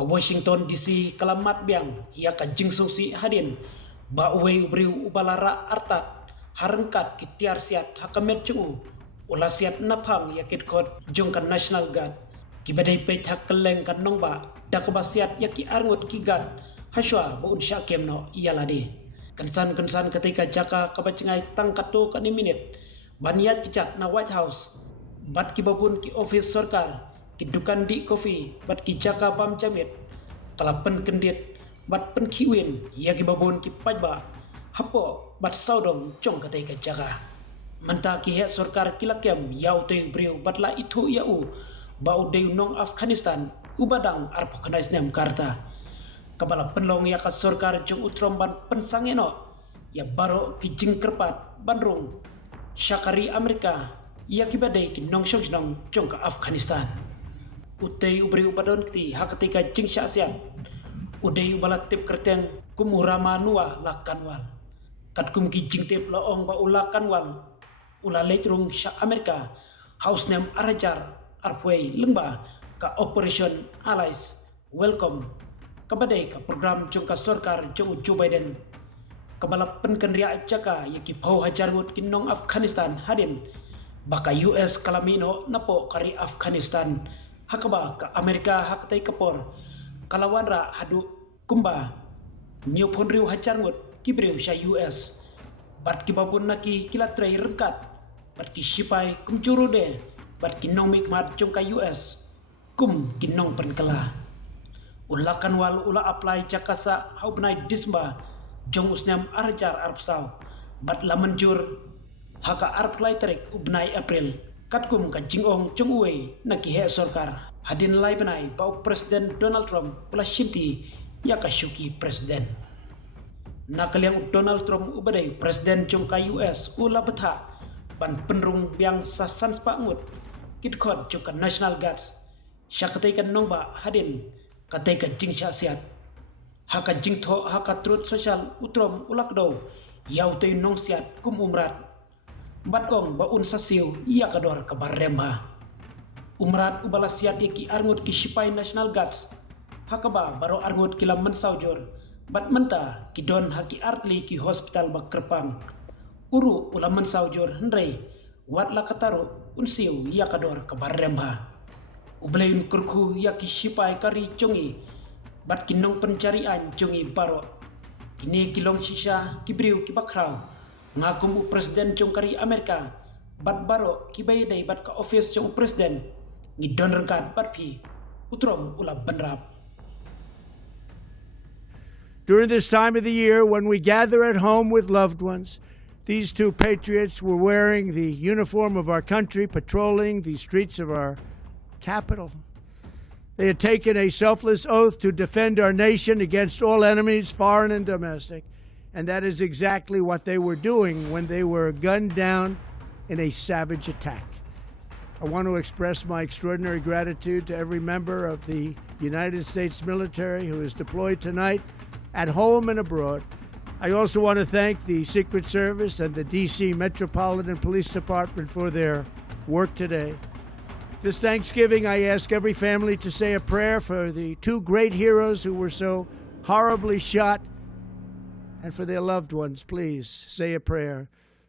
Ka Washington DC kalamat biang ia ka jingsu si hadin ba uwe ubriu ubalara artat harengkat kitiar siat hakamet chungu ula siat napang yakit kot jong kan National Guard kibadai pech hakeleng kan nongba dakaba siat yaki arngut kigat haswa ba unsya kemno iyalade kensan ketika jaka kabacengai tangkato kan minit baniat kicat na White House bat kibabun ki office sarkar kidukan di kopi bat ki jaka pam jamit kalapen kendit bat pen kiwin ya kibabun ki pajba hapo bat saudom cong katai ka jaka menta ki he sarkar kilakem yau te briu bat la itu yau bau de nong Afghanistan ubadang arpo kanais nem karta kabala penlong ya ka sarkar jong utrom ban pensangeno ya baro ki jingkerpat bandrung syakari Amerika ia kibadai ki nong nong cong ka Afghanistan utei ubri ubadon kti hakatika jing syasian udei ubalat tip kerteng kumurama nuwa lakanwal kat kum ki jing tip loong ba ulakanwal ula letrung sya Amerika house name arajar arpway lengba ka Operation Allies welcome kabadai ka program jong ka sarkar jong Joe Biden kabala penkenria jaka yaki pau hajar ngut kinong Afghanistan hadin baka US kalamino napo kari Afghanistan hakaba ka Amerika hakatai kapor kalawanra hadu kumba nyopon riu hajar ngut kibriu sya US bat kibabun naki kilatrai rengkat bat kisipai kumcuru de bat kinong mikmat jong ka US kum kinong penkela ulakan wal ula apply jakasa haubnai disba jong usnyam arjar arpsau bat lamanjur haka arplay tarik ubnai April katkum ka jingong chungwe naki he sarkar hadin lai benai bau Presiden Donald Trump pula shimti ya ka syuki presiden nakaliang Donald Trump ubadai presiden jong ka US ula betha ban penrung biang sasan spangut kitkot jong ka National Guards syakatai kan nongba hadin katai ka jing syasiat haka jingtho haka truth social utrom ulakdo yau te nong siat kum umrat batong baun sasiu ia kador ka barremba umrat ubala siat iki arngut ki sipai National Guards hakaba baro arngut kila mensaujur bat menta ki don haki artli ki hospital bakrepang uru ula mensaujur hendrei wat la kataru unsiu ia kador ka barremba ubleun kurku ya ki sipai kari congi bat kinong pencarian jongi baro kini kilong sisa kibriu kibakrau ngakum presiden jongkari Amerika bat baro kibai dai bat ka office jong presiden ngidon rengkat bat pi utrom ula benrap. During this time of the year when we gather at home with loved ones, these two patriots were wearing the uniform of our country, patrolling the streets of our capital. They had taken a selfless oath to defend our nation against all enemies, foreign and domestic, and that is exactly what they were doing when they were gunned down in a savage attack. I want to express my extraordinary gratitude to every member of the United States military who is deployed tonight at home and abroad. I also want to thank the Secret Service and the D.C. Metropolitan Police Department for their work today. This Thanksgiving, I ask every family to say a prayer for the two great heroes who were so horribly shot, and for their loved ones. Please say a prayer.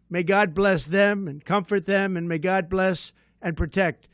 May God bless them and comfort them, and may God bless and protect